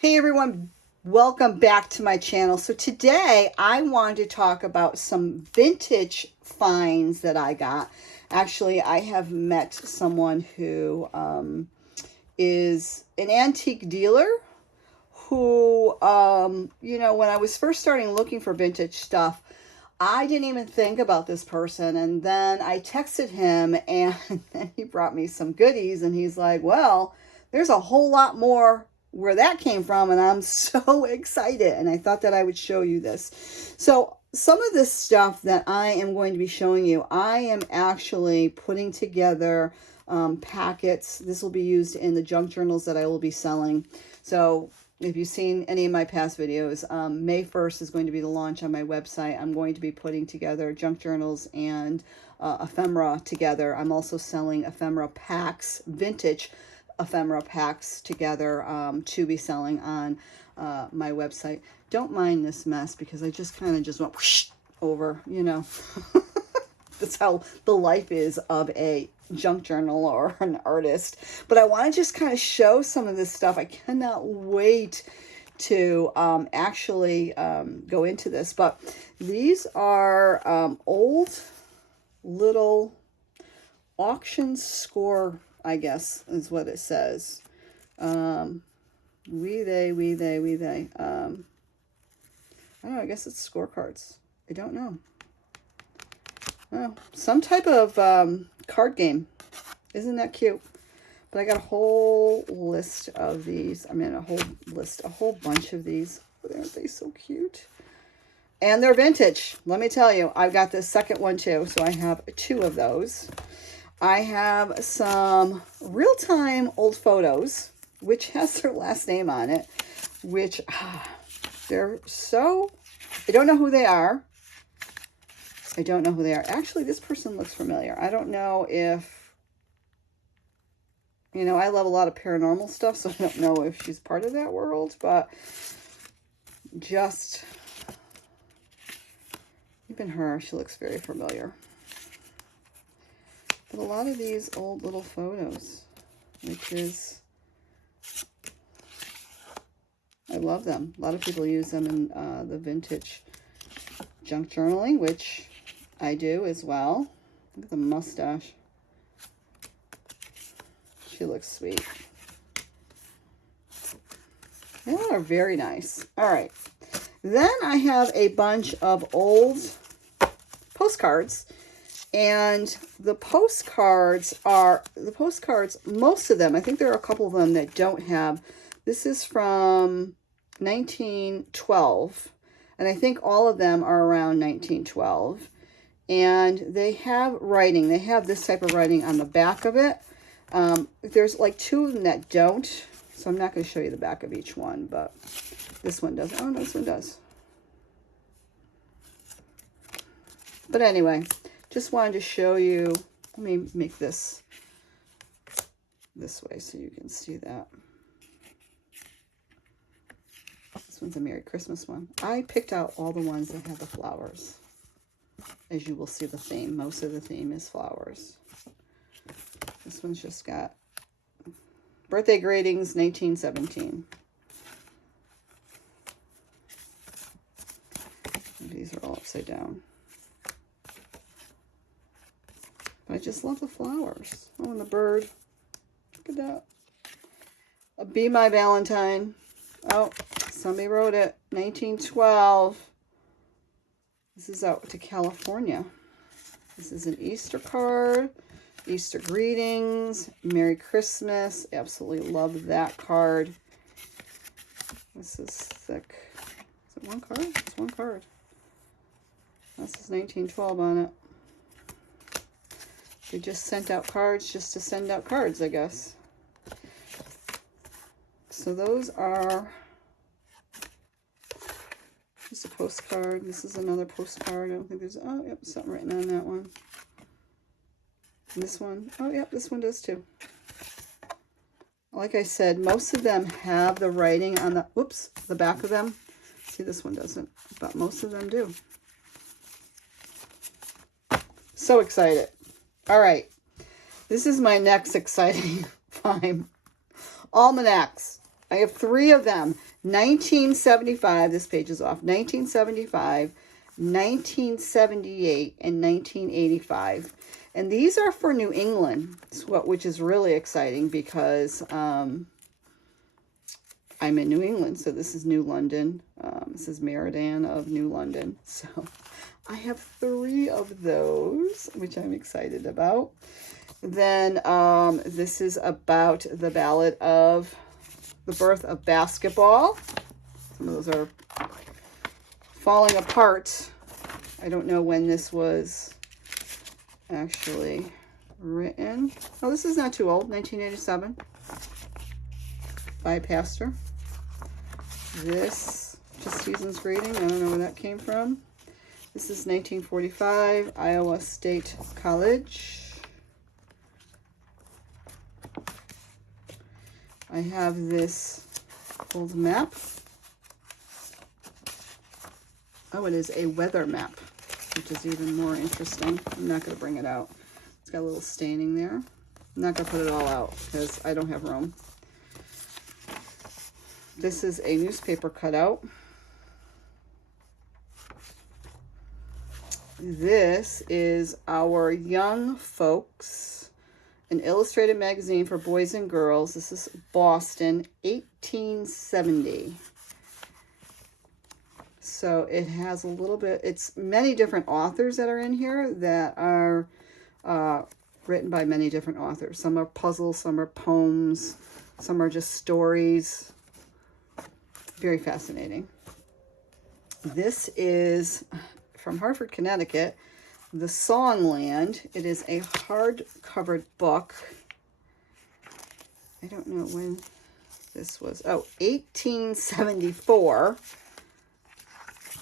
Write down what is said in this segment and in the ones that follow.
Hey everyone, welcome back to my channel. So today I wanted to talk about some vintage finds that I got. Actually, I have met someone who is an antique dealer who, when I was first starting looking for vintage stuff, I didn't even think about this person. And then I texted him and then he brought me some goodies and he's like, well, there's a whole lot more where that came from. And I'm so excited. And I thought that I would show you this. So some of this stuff that I am going to be showing you, I am actually putting together packets. This will be used in the junk journals that I will be selling. So if you've seen any of my past videos, May 1st is going to be the launch on my website. I'm going to be putting together junk journals and ephemera together. I'm also selling ephemera packs, vintage ephemera packs together to be selling on my website. Don't mind this mess because I just kind of just went whoosh over, That's how the life is of a junk journal or an artist. But I want to just kind of show some of this stuff. I cannot wait to actually go into this. But these are old little auction score, I guess, is what it says. We, they. I don't know, I guess it's scorecards. I don't know. Oh, some type of card game. Isn't that cute? But I got a whole list of these. I mean, a whole bunch of these. Aren't they so cute? And they're vintage. Let me tell you, I've got the second one too. So I have two of those. I have some real-time old photos, which has their last name on it, which they're so, I don't know who they are. Actually, this person looks familiar. I don't know if, I love a lot of paranormal stuff, so I don't know if she's part of that world, but just, even her, she looks very familiar. But a lot of these old little photos, which is, I love them. A lot of people use them in the vintage junk journaling, which I do as well. Look at the mustache. She looks sweet. They are very nice. All right. Then I have a bunch of old postcards. And the postcards, most of them, I think there are a couple of them that don't have. This is from 1912. And I think all of them are around 1912. And they have writing. They have this type of writing on the back of it. There's like two of them that don't. So I'm not going to show you the back of each one, but this one does. Oh, no, this one does. But anyway, just wanted to show you. Let me make this way so you can see that. This one's a Merry Christmas one. I picked out all the ones that have the flowers. As you will see the theme. Most of the theme is flowers. This one's just got birthday greetings, 1917. And these are all upside down. But I just love the flowers. Oh, and the bird. Look at that. A Be My Valentine. Oh, somebody wrote it. 1912. This is out to California. This is an Easter card. Easter greetings. Merry Christmas. Absolutely love that card. This is thick. Is it one card? It's one card. This is 1912 on it. They just sent out cards just to send out cards, I guess. So those are just a postcard. This is another postcard. I don't think there's, oh, yep, something written on that one. And this one, oh, yep, this one does too. Like I said, most of them have the writing on the, whoops, the back of them. See, this one doesn't, but most of them do. So excited. All right. This is my next exciting find. Almanacs. I have 3 of them. 1975, this page is off. 1975, 1978, and 1985. And these are for New England, which is really exciting because I'm in New England. So this is New London. This is Meriden of New London. So I have 3 of those, which I'm excited about. Then this is about the ballad of the birth of basketball. Some of those are falling apart. I don't know when this was actually written. Oh, this is not too old, 1987, by Pastor. This, just season's greeting, I don't know where that came from. This is 1945, Iowa State College. I have this old map. Oh, it is a weather map, which is even more interesting. I'm not going to bring it out. It's got a little staining there. I'm not going to put it all out because I don't have room. This is a newspaper cutout. This is our Young Folks, an illustrated magazine for boys and girls. This is Boston, 1870. So it has a little bit, it's many different authors that are in here that are written by many different authors. Some are puzzles, some are poems, some are just stories. Very fascinating. This is from Hartford, Connecticut, The Songland. It is a hard-covered book. I don't know when this was. Oh, 1874.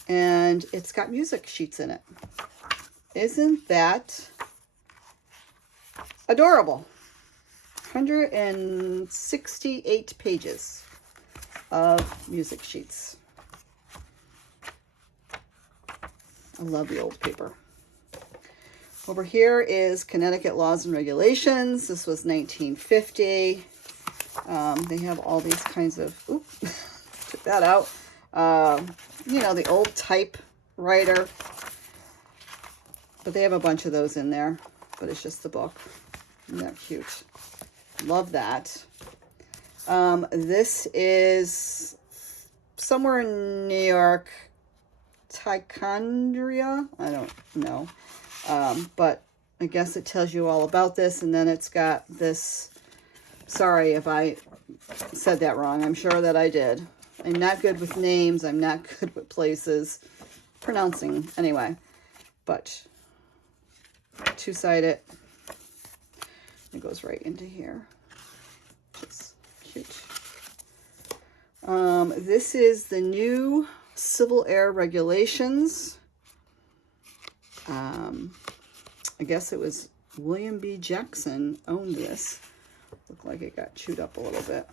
And it's got music sheets in it. Isn't that adorable? 168 pages of music sheets. I love the old paper. Over here is Connecticut Laws and Regulations. This was 1950. They have all these kinds of, took that out. You know, the old typewriter. But they have a bunch of those in there. But it's just the book. Isn't that cute? Love that. This is somewhere in New York. Ticonderia? I don't know. But I guess it tells you all about this. And then it's got this. Sorry if I said that wrong. I'm sure that I did. I'm not good with names. I'm not good with places. Pronouncing, anyway. But two-sided. It goes right into here. Just cute. This is the new Civil Air Regulations. I guess it was William B. Jackson owned this. Looked like it got chewed up a little bit.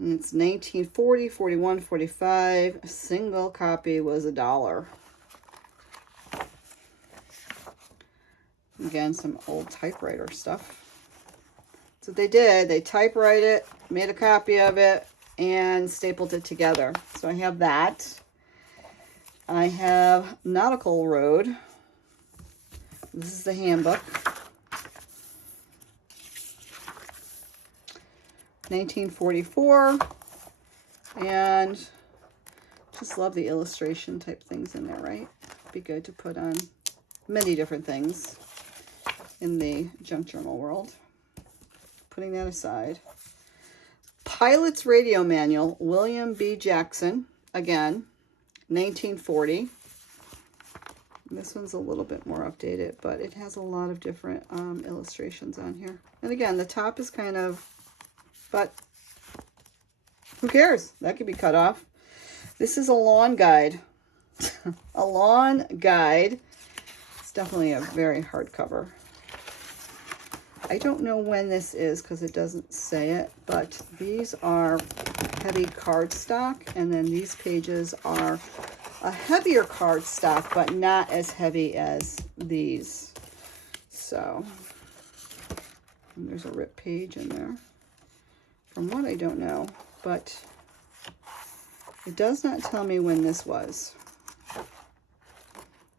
And it's 1940, 41, 45. A single copy was $1. Again, some old typewriter stuff. So what they did, they typewrite it, made a copy of it, and stapled it together. So I have that. I have Nautical Road. This is the handbook. 1944. And just love the illustration type things in there, right? Be good to put on many different things in the junk journal world. Putting that aside. Pilot's Radio Manual, William B. Jackson, again, 1940. This one's a little bit more updated, but it has a lot of different illustrations on here. And again, the top is kind of, but who cares? That could be cut off. This is a lawn guide. A lawn guide. It's definitely a very hardcover. I don't know when this is because it doesn't say it, but these are heavy cardstock, and then these pages are a heavier cardstock, but not as heavy as these. So, and there's a rip page in there. From what I don't know, but it does not tell me when this was.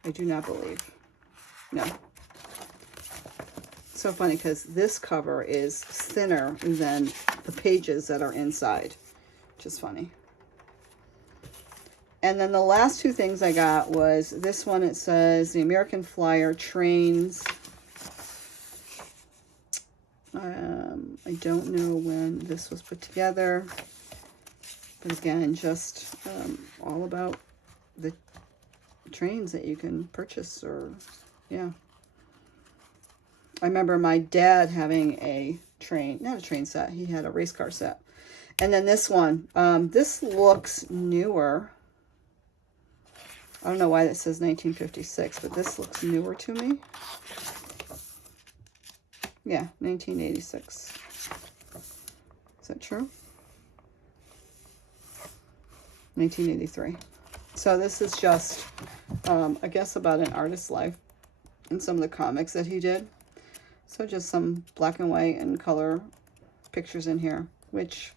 I do not believe. No. So funny because this cover is thinner than the pages that are inside, which is funny. And then the last two things I got was this one. It says the American Flyer trains. I don't know when this was put together, but again, just all about the trains that you can purchase, or yeah. I remember my dad having a train, not a train set, he had a race car set. And then this one, this looks newer. I don't know why that says 1956, but this looks newer to me. Yeah, 1986. Is that true? 1983. So this is just, I guess, about an artist's life and some of the comics that he did. So just some black and white and color pictures in here, which,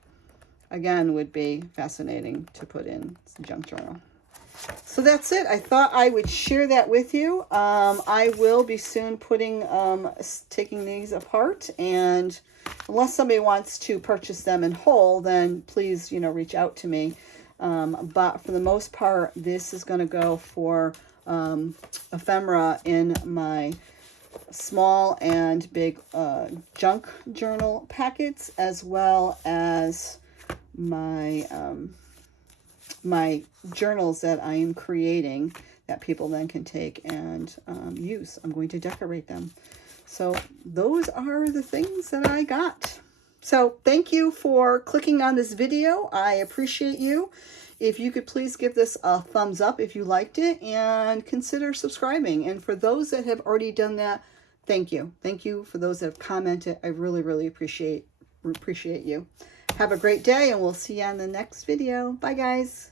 again, would be fascinating to put in junk journal. So that's it. I thought I would share that with you. I will be soon taking these apart, and unless somebody wants to purchase them in whole, then please, reach out to me. But for the most part, this is going to go for ephemera in my small and big junk journal packets, as well as my my journals that I am creating that people then can take and use. I'm going to decorate them. So those are the things that I got. So thank you for clicking on this video. I appreciate you. If you could please give this a thumbs up if you liked it, and consider subscribing. And for those that have already done that, thank you. Thank you for those that have commented. I really, really appreciate you. Have a great day, and we'll see you on the next video. Bye, guys.